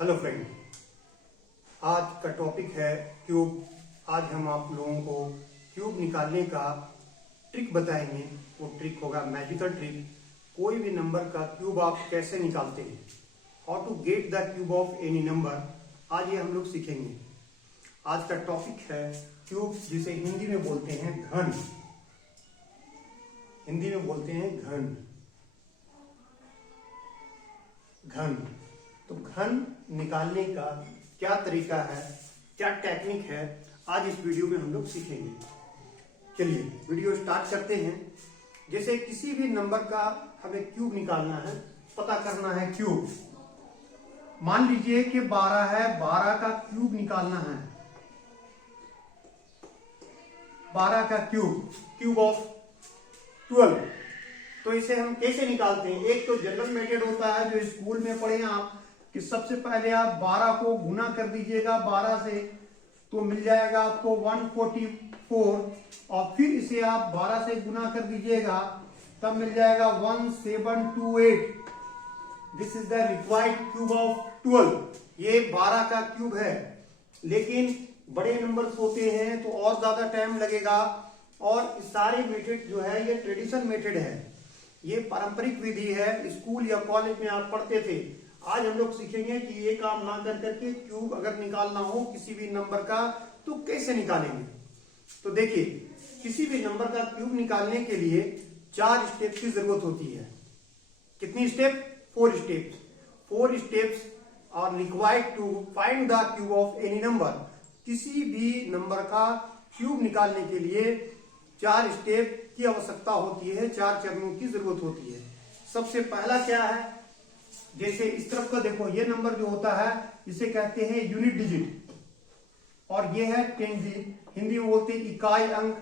Hello friend, आज का topic है क्यूब। आज हम आप लोगों को क्यूब निकालने का ट्रिक बताएंगे। वो ट्रिक होगा मैजिकल ट्रिक। कोई भी नंबर का क्यूब आप कैसे निकालते हैं, how to get the cube of any number, आज ये हम लोग सीखेंगे। आज का टॉपिक है क्यूब, जिसे हिंदी में बोलते हैं घन। हिंदी में बोलते हैं घन। घन तो घन निकालने का क्या तरीका है, क्या टेक्निक है, आज इस वीडियो में हम लोग सीखेंगे। चलिए वीडियो स्टार्ट करते हैं। जैसे किसी भी नंबर का हमें क्यूब निकालना है, पता करना है क्यूब। मान लीजिए कि 12 है, 12 का क्यूब निकालना है। 12 का क्यूब ऑफ 12। तो इसे हम कैसे निकालते हैं? एक तो जनरल मेथड होता है जो स्कूल में पढ़े हैं आप, कि सबसे पहले आप 12 को गुना कर दीजिएगा 12 से, तो मिल जाएगा आपको 144, और फिर इसे आप 12 से गुना कर दीजिएगा तब मिल जाएगा 1728। This is the required cube of 12। ये 12 का क्यूब है, लेकिन बड़े नंबर्स होते हैं तो और ज्यादा टाइम लगेगा। और सारे मेथड जो है ये ट्रेडिशन मेथड है, ये पारंपरिक विधि है। स्कूल या कॉलेज में आप पढ़ते थे। आज हम लोग सीखेंगे कि ये काम ना कर करके क्यूब अगर निकालना हो किसी भी नंबर का तो कैसे निकालेंगे। तो देखिए, किसी भी नंबर का क्यूब निकालने के लिए 4 स्टेप की जरूरत होती है। कितनी step? 4 steps. 4 steps are required to find the cube of any number. किसी भी नंबर का क्यूब निकालने के लिए 4 स्टेप की आवश्यकता होती है, 4 चरणों की जरूरत होती है। सबसे पहला क्या है? जैसे इस तरफ का देखो, ये नंबर जो होता है इसे कहते हैं यूनिट डिजिट, और ये है 10 डिजिट। हिंदी में बोलते हैं इकाई अंक।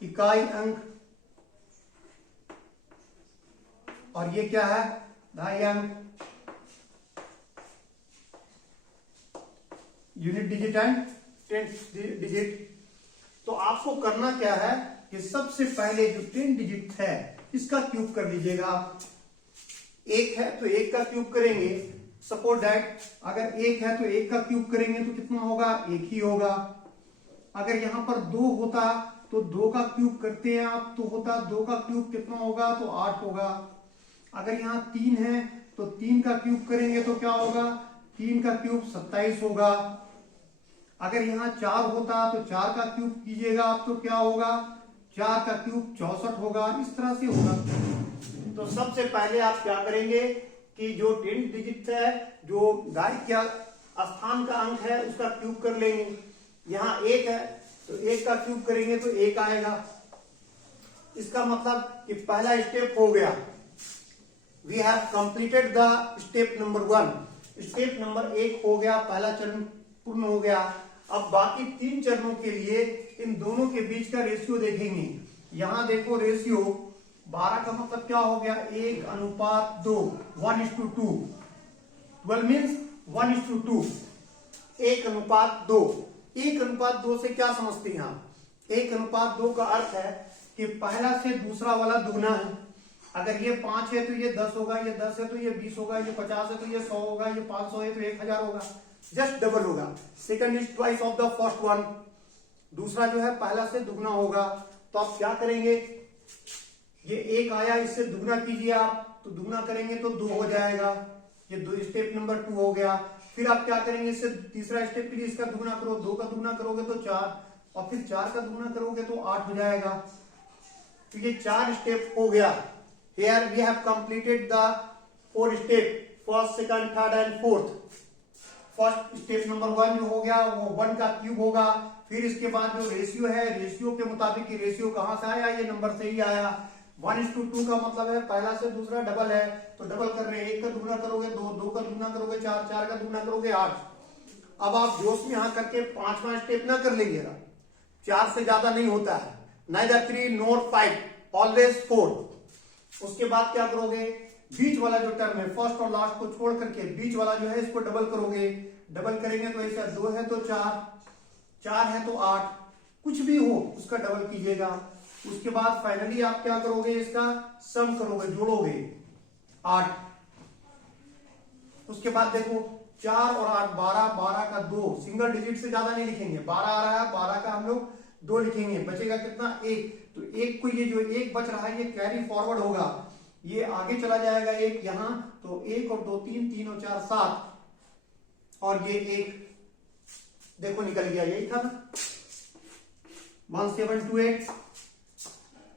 इकाई अंक। और ये क्या है? दहाई अंक। Unit digit and 10 digit. तो आपको करना क्या है कि सबसे पहले जो 10 डिजिट है इसका क्यूब कर लीजिएगा आप। 1 है तो 1 का क्यूब करेंगे। सपोज दैट अगर 1 है तो 1 का क्यूब करेंगे तो कितना होगा? 1 ही होगा। अगर यहां पर 2 होता तो 2 का क्यूब करते हैं आप, तो होता 2 का क्यूब कितना होगा? तो 8 होगा। अगर यहाँ 3 है तो 3 का क्यूब करेंगे तो क्या होगा? 3 का क्यूब 27 होगा। अगर यहाँ 4 होता तो 4 का क्यूब कीजिएगा आप, तो क्या होगा? 4 का क्यूब 64 होगा। इस तरह से होगा। तो सबसे पहले आप क्या करेंगे कि जो 10 डिजिट है, जो गाय का स्थान का अंक है, उसका क्यूब कर लेंगे। यहाँ 1 है तो 1 का क्यूब करेंगे तो 1 आएगा। इसका मतलब कि पहला स्टेप हो गया। We have completed the step number 1। Step number 1 हो गया, पहला चरण पूर्ण हो गया। अब बाकी 3 चरणों के लिए इन दोनों के बीच का रेशियो देखेंगे। यहां देखो रेशियो 12 का मतलब क्या हो गया? 1:2, 1:2। 12 मीन्स 1:2, 1:2। 1:2 से क्या समझते हैं आप? 1:2 का अर्थ है कि पहला से दूसरा वाला दुगना है। अगर ये 5 है तो ये 10 होगा, ये 10 है तो ये 20 होगा, ये 50 है तो ये 100 होगा, ये 500 है तो 1000 होगा। जस्ट डबल होगा। Second is twice of the first one. दूसरा जो है पहला से दुगना होगा। तो आप क्या करेंगे? ये 1 आया, इससे दुगना कीजिए आप, तो दुगना करेंगे तो 2 हो जाएगा। ये 2 स्टेप नंबर 2 हो गया। फिर आप क्या करेंगे? इससे तीसरा स्टेप के लिए इसका दुगना करो। 2 का दुगना करोगे तो 4, और फिर 4 का दुगना करोगे तो 8 हो जाएगा। तो ये 4 स्टेप हो गया। Here we have completed the 4 step, first, second, third and fourth. First step number 1 जो हो गया वो 1 का क्यूब होगा। फिर इसके बाद जो रेशियो है, रेशियो के मुताबिक रेशियो कहां से आया? ये नंबर से ही आया। 1:2 का मतलब है पहला से दूसरा डबल है, तो डबल कर रहे हैं। 1 का दुगना करोगे 2, 2 का दुगना करोगे 4, 4 का दुगना करोगे 8। अब आप जोश में यहां करके 5वां स्टेप ना कर लीजिएगा, 4 से ज्यादा नहीं होता है। Neither 3 nor 5, always 4। उसके बाद क्या करोगे? बीच वाला जो टर्म है, फर्स्ट और लास्ट को छोड़ करके बीच वाला जो है इसको डबल करोगे। डबल करेंगे तो ऐसा 2 है तो 4, 4 है तो 8, कुछ भी हो उसका डबल कीजिएगा। उसके बाद फाइनली आप क्या करोगे? इसका सम करोगे, जोड़ोगे 8। उसके बाद देखो 4 और 8 12, 12 का 2 सिंगल डिजिट से ज्यादा नहीं लिखेंगे, 12 आ रहा है, 12 का हम लोग 2 लिखेंगे, बचेगा कितना 1। तो 1 को ये जो 1 बच रहा है ये कैरी फॉरवर्ड होगा, ये आगे चला जाएगा 1 यहां, तो 1 और 2 3, 3 और 4 7 और ये 1 देखो निकल गया, यही था ना 1728।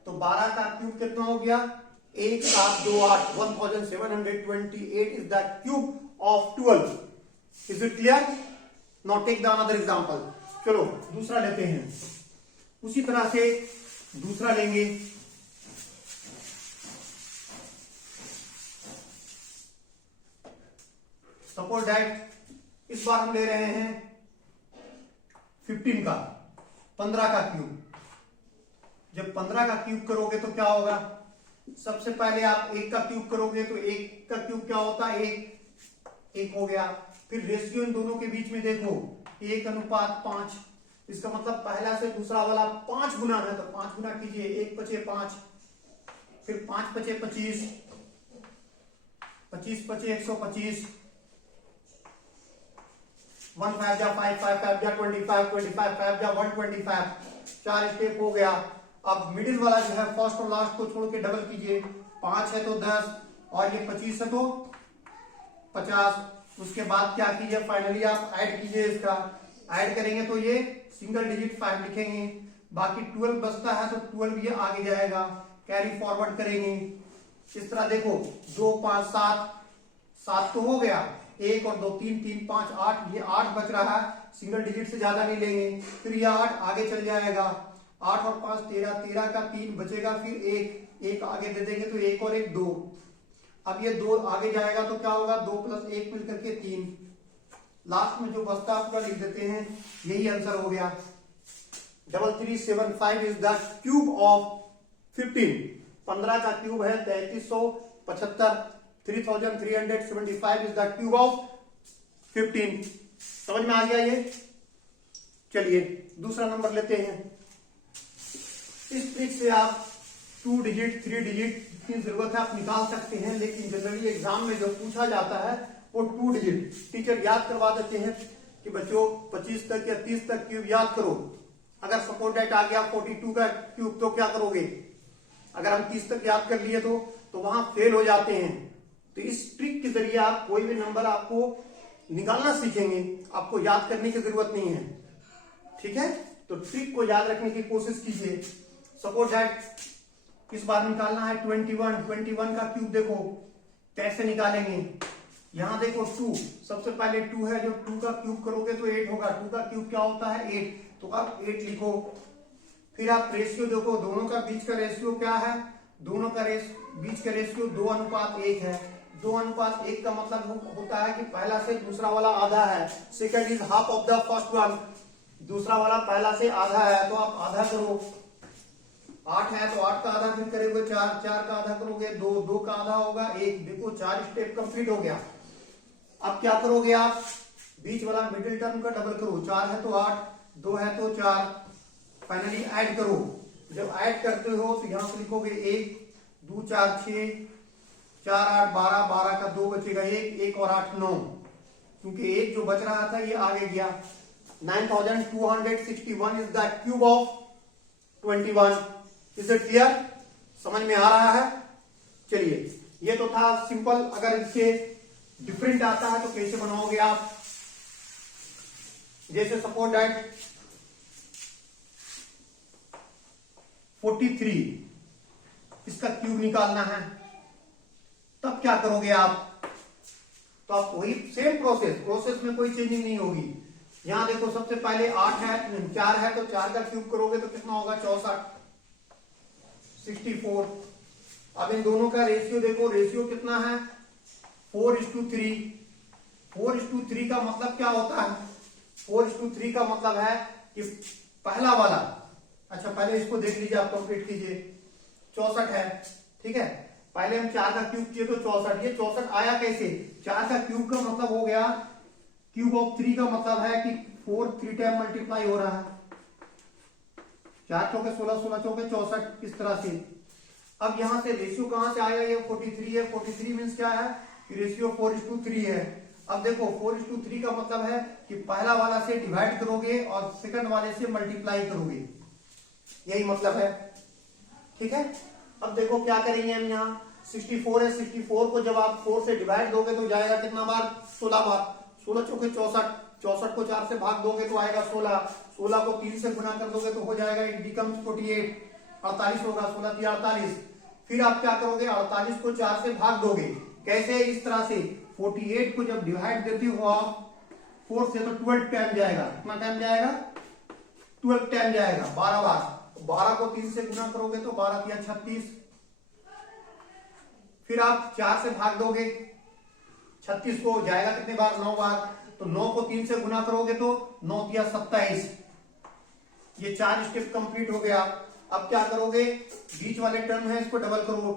तो 12 का क्यूब कितना हो गया 1728, 1728 is the cube of 12. Is it clear? Now take the another example. चलो दूसरा लेते हैं, उसी तरह से दूसरा लेंगे। सपोज दैट इस बार हम ले रहे हैं 15 का 15 का क्यूब। जब 15 का क्यूब करोगे तो क्या होगा, सबसे पहले आप 1 का क्यूब करोगे तो 1 का क्यूब क्या होता है 1 हो गया। फिर रेशियो इन दोनों के बीच में देखो 1:5, इसका मतलब पहला से दूसरा वाला 5 गुना है, तो 5 गुना कीजिए, 1 पचे 5, फिर 5 पचे 25, 25 पचे 125, 1 5 जा 5, 5 5 जा 25, 25 5 जा 125, 4 स्टेप हो गया। अब मिडिल वाला जो है फर्स्ट और लास्ट को छोड़ के डबल कीजिए, 5 है तो 10 और ये 25 है तो 50। उसके बाद क्या कीजिए, फाइनली आप ऐड कीजिए, इसका ऐड करेंगे तो ये सिंगल डिजिट 5 लिखेंगे, बाकी 12 बचता है तो 12 ये आगे जाएगा, कैरी फॉरवर्ड करेंगे। इस तरह देखो 2 5 7, 7 तो हो गया, 1 और 2 3, 3 5 8, ये 8 बच रहा है, सिंगल डिजिट से ज्यादा नहीं लेंगे, फिर ये 8 आगे चल जाएगा, 8 और 5 13, 13 का 3 बचेगा, फिर 1 आगे दे देंगे तो 1 और 1 2। अब ये 2 आगे जाएगा तो क्या होगा, 2 + 1 मिलकर के 3, लास्ट में जो बचता है पूरा लिख देते हैं, यही आंसर हो गया। 3375 इज द क्यूब ऑफ 15। 15 का क्यूब है 3375, 3375 इज द क्यूब ऑफ 15। समझ में आ गया ये। चलिए दूसरा नंबर लेते हैं। इस ट्रिक से आप 2 डिजिट 3 डिजिट की जरूरत है आप निकाल सकते हैं, लेकिन जनरली एग्जाम में जो पूछा जाता है वो 2 डिजिट। टीचर याद करवा देते हैं कि बच्चों 25 तक या 30 तक क्यूब याद करो। अगर सपोज दैट आ गया 42 का क्यूब तो क्या करोगे, अगर हम 30 तक याद कर लिए तो वहां फेल हो जाते हैं। तो इस ट्रिक के जरिए आप कोई भी नंबर आपको निकालना सीखेंगे, आपको याद करने की जरूरत नहीं है, ठीक है। तो ट्रिक को याद रखने की कोशिश कीजिए। सपोज दैट इस बार निकालना है 21 का क्यूब, देखो कैसे निकालेंगे। यहां देखो 2, सबसे पहले 2 है, जो 2 का क्यूब करोगे तो 8 होगा। 2 का क्यूब क्या होता है 8, तो आप 8 लिखो। फिर आप रेशियो देखो, दोनों का बीच का रेशियो क्या है, दोनों का बीच का रेशियो 2:1 है। 2:1 का मतलब होता है कि पहला से दूसरा वाला आधा है, second is half of the first one, दूसरा वाला पहला से आधा है, तो आप आधा करो। 8 है तो 8 का आधा फिर करोगे 4, 4 का आधा करोगे 2, 2 का आधा होगा 1। देखो 4 स्टेप कंप्लीट हो गया। अब क्या करोगे आप, बीच वाला मिडिल टर्म का डबल करो, 4 है तो 8, 2 है तो 4, फाइनली ऐड करो। जब ऐड करते हो तो यहां से लिखोगे 1 2 4 6, 4 8 12, 12 का 2 बचेगा 1, 1 और 8 9, क्योंकि 1 जो बच रहा था ये आगे गया। 9261 is the cube of 21। Is it clear, समझ में आ रहा है। चलिए ये तो था सिंपल। अगर इससे डिफरेंट आता है तो कैसे बनाओगे आप, जैसे सपोज दैट 43 इसका क्यूब निकालना है, तब क्या करोगे आप, तो आप वही सेम प्रोसेस में कोई चेंजिंग नहीं होगी। यहां देखो सबसे पहले 8 है 4 है तो 4 का क्यूब करोगे तो कितना होगा 64, 64। अब इन दोनों का रेशियो देखो, रेशियो कितना है 4:3। 4:3 का मतलब क्या होता है, 4:3 का मतलब है कि पहला वाला, अच्छा पहले इसको देख लीजिए, आप कंप्लीट कीजिए। 64 है, ठीक है। पहले हम 4 का क्यूब किए तो 64, ये 64 आया कैसे, 4 का क्यूब का मतलब हो गया, क्यूब ऑफ 3 का मतलब है कि 4 3 टाइम मल्टीप्लाई हो रहा है, 4 चौके 16, 16 चौके 64, इस तरह से। अब यहां से रेशियो कहां से आया, ये 43 है, 43 मीन्स क्या है, रेशियो 4:3 है। अब देखो 4:3 का मतलब है कि पहला वाला से डिवाइड करोगे और सेकंड वाले से मल्टीप्लाई करोगे, यही मतलब है। ठीक है, अब देखो क्या करेंगे हम यहाँ 64 है, 64 को जब आप 4 से डिवाइड दोगे तो जाएगा कितना बार, 16 बार। 16 चौके 64, 64 को 4 से भाग दोगे तो आएगा 16, 16 को 3 से गुना कर दोगे तो हो जाएगा इट बिकम्स 48, 48 होगा, 16 3 48। फिर आप क्या करोगे, 48 को 4 से भाग दोगे, कैसे, इस तरह से 48 को जब डिवाइड देती हो आप 4 से तो 12 टाइम जाएगा, कितना टाइम जाएगा, 12 टाइम जाएगा, 12 बार। 12 को 3 से गुना करोगे तो 12 3 36, फिर आप 4 से भाग दोगे 36 को, जाएगा कितने बार, 9 बार। तो 9 को 3 से गुना करोगे तो 9 3 27। ये 4 स्टेप कंप्लीट हो गया। अब क्या करोगे, बीच वाले टर्म है इसको डबल करो,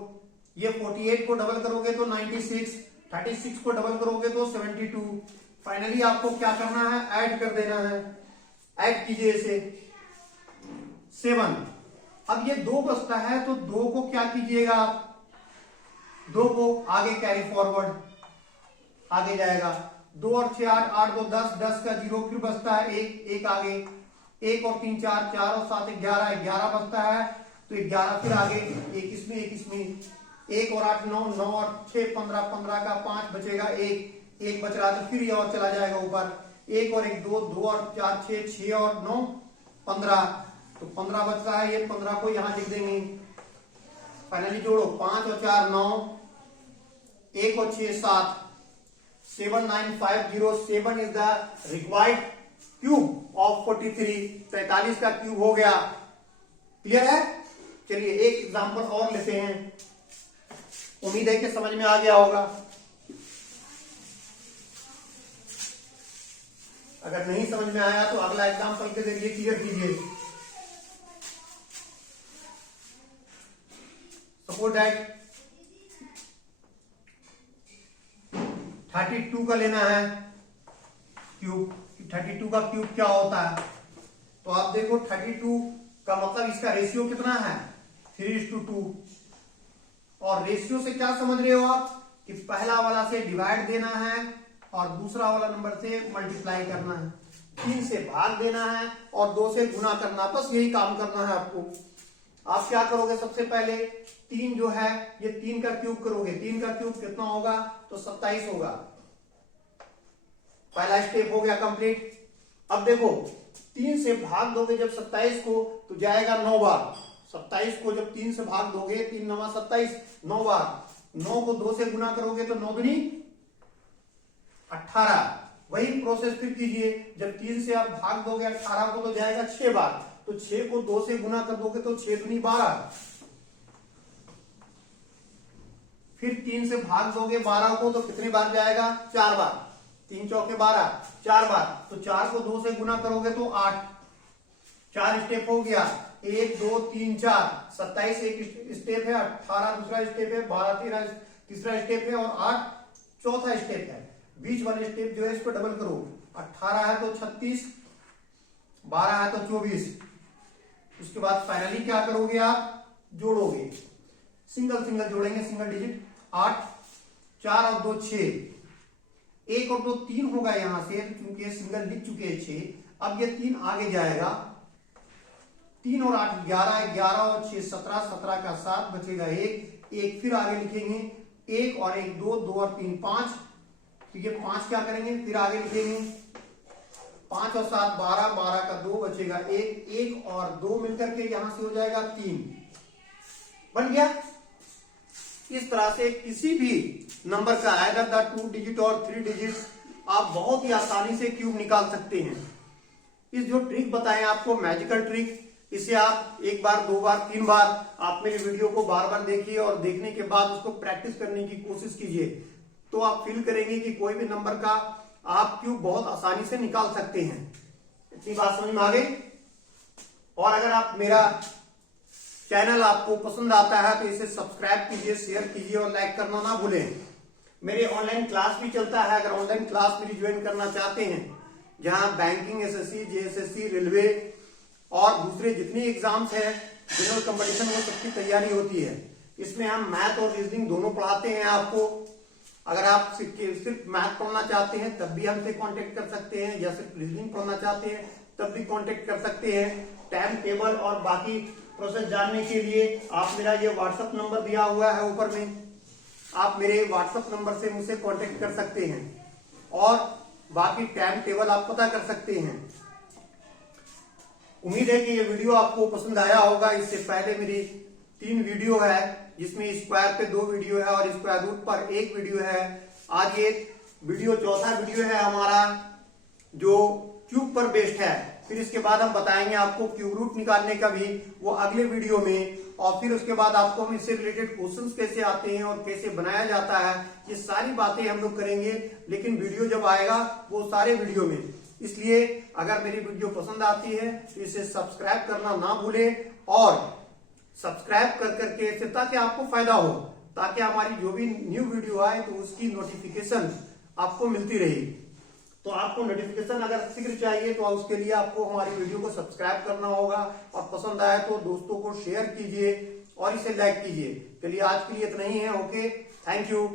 ये 48 को डबल करोगे तो 96, 36 को डबल करोगे तो 72। फाइनली आपको क्या करना है, ऐड कर देना है, ऐड कीजिए इसे 7। अब ये 2 बचता है तो 2 को क्या कीजिएगा आप, 2 को आगे कैरी फॉरवर्ड, आगे जाएगा, 2 और 6 8, 8 2 10, 10 का 0, फिर बचता है 1, 1 आगे, 1 और 3 4, 4 और 7 11, 11 बचता है तो 11 फिर आगे, 1 इसमें 1 इसमें, 1 और 8 9, 9 और 6 15, 15 का 5 बचेगा, 1 बच रहा तो फिर ये और चला जाएगा ऊपर, 1 और 1 2, 2 और 4 6, 6 और 9 15, तो 15 बच रहा है, ये 15 को यहां लिख देंगे। फाइनली जोड़ो, 5 और 4 9, 1 और 6 7, 7950, 7 is the required cube of 43, 43 का क्यूब हो गया। क्लियर है, चलिए एक एग्जांपल और लेते हैं, उम्मीद है कि समझ में आ गया होगा। अगर नहीं समझ में आया तो अगला एग्जांपल के जरिए क्लियर कीजिए। सपोज दैट 32 का लेना है क्यूब, 32 का क्यूब क्या होता है, तो आप देखो 32 का मतलब इसका रेशियो कितना है, 3:2। और रेशियो से क्या समझ रहे हो आप, कि पहला वाला से डिवाइड देना है और दूसरा वाला नंबर से मल्टीप्लाई करना है, 3 से भाग देना है और 2 से गुना करना, बस यही काम करना है आपको। आप क्या करोगे, सबसे पहले 3 जो है ये 3 का क्यूब करोगे, 3 का क्यूब कितना होगा, तो 27 होगा। पहला स्टेप हो गया कंप्लीट। अब देखो 3 से भाग दोगे जब 27 को तो जाएगा 9 बार, 27 को जब 3 से भाग दोगे, 3 9 27, 9 बार। 9 को 2 से गुना करोगे तो 9 दूनी 18। वही प्रोसेस फिर कीजिए, जब 3 से आप भाग दोगे 18 को तो जाएगा 6 बार, तो 6 को 2 से गुना कर दोगे तो 6 दूनी 12। फिर 3 से भाग दोगे 12 को तो कितनी बार जाएगा, 4 बार, 3 चौके 12, 4 बार। तो 4 को 2 से गुना करोगे तो 8, 4 स्टेप हो गया, 1 2 3 4, 27 एक स्टेप है, 18 दूसरा स्टेप है, 12 13 तीसरा स्टेप है और 8 चौथा स्टेप है। बीच वाले स्टेप जो है इसको डबल करो, 18 है तो 36, 12 है तो 24। उसके बाद फाइनली क्या करोगे आप, जोड़ोगे, सिंगल सिंगल जोड़ेंगे, सिंगल डिजिट, 8 4 और 2 6, 1 और 2 3 होगा यहां से, क्योंकि सिंगल लिख चुके हैं 6। अब ये 3 आगे जाएगा, 3 और 8 11, 11 और 6 17, 17 का 7 बचेगा 1, फिर आगे लिखेंगे 1 और 1 2, 2 और 3 5, तो ये 5 क्या करेंगे, फिर आगे लिखेंगे 5 और 7 12, 12 का 2 बचेगा 1 और 2 मिलकर के यहां से हो जाएगा 3, बन गया। इस तरह से किसी भी नंबर का आइदर द 2 डिजिट और 3 डिजिट आप बहुत ही आसानी से क्यूब निकाल सकते हैं। इस जो ट्रिक बताएं आपको, मैजिकल ट्रिक, इसे आप 1 बार 2 बार 3 बार आप मेरे वीडियो को बार बार देखिए और देखने के बाद उसको प्रैक्टिस करने की कोशिश कीजिए, तो आप फील करेंगे कि कोई भी नंबर का आप क्यूब बहुत आसानी से निकाल सकते हैं। इतनी बात समझ में आ गई। और अगर आप मेरा चैनल आपको पसंद आता है तो इसे सब्सक्राइब कीजिए, शेयर कीजिए और लाइक करना ना भूलें। मेरे ऑनलाइन क्लास भी चलता है, अगर ऑनलाइन क्लास मेरी ज्वाइन करना चाहते हैं, जहां बैंकिंग, एसएससी, जेएसएससी, रेलवे और दूसरे जितने एग्जाम्स हैं, जनरल कंपटीशन, वो सबकी तैयारी होती है। इसमें हम मैथ और रीजनिंग दोनों पढ़ाते हैं आपको। अगर आप सिर्फ मैथ पढ़ना चाहते हैं तब भी हमसे कांटेक्ट कर सकते हैं, या सिर्फ रीजनिंग पढ़ना चाहते हैं तब भी कांटेक्ट कर सकते हैं। टाइम टेबल और बाकी प्रोसेस जानने के लिए आप मेरा ये व्हाट्सएप नंबर दिया हुआ है ऊपर में, आप मेरे व्हाट्सएप नंबर से मुझसे कांटेक्ट कर सकते हैं और बाकी टाइम टेबल आप पता कर सकते हैं। उम्मीद है कि ये वीडियो आपको पसंद आया होगा। इससे पहले मेरी 3 वीडियो है, जिसमें स्क्वायर पे 2 वीडियो है और स्क्वायर रूट पर 1 वीडियो है। आज ये वीडियो चौथा वीडियो है हमारा जो क्यूब पर बेस्ड है। फिर इसके बाद हम बताएंगे आपको क्यूब रूट निकालने का भी, वो अगले वीडियो में। और फिर उसके बाद आपको हम इससे रिलेटेड क्वेश्चंस कैसे आते हैं और कैसे बनाया जाता है, ये सारी बातें हम लोग करेंगे। लेकिन वीडियो जब आएगा वो सारे वीडियो में, इसलिए अगर मेरी वीडियो पसंद आती है तो इसे सब्सक्राइब करना ना भूलें, और सब्सक्राइब कर करके ऐसे ताकि आपको फायदा हो, ताकि हमारी जो भी न्यू वीडियो आए तो उसकी नोटिफिकेशन आपको मिलती रहे। तो आपको नोटिफिकेशन अगर शीघ्र चाहिए तो उसके लिए आपको हमारी वीडियो को सब्सक्राइब करना होगा, और पसंद आए तो दोस्तों को शेयर कीजिए और इसे लाइक कीजिए। चलिए आज के लिए इतना ही है। Okay, thank you.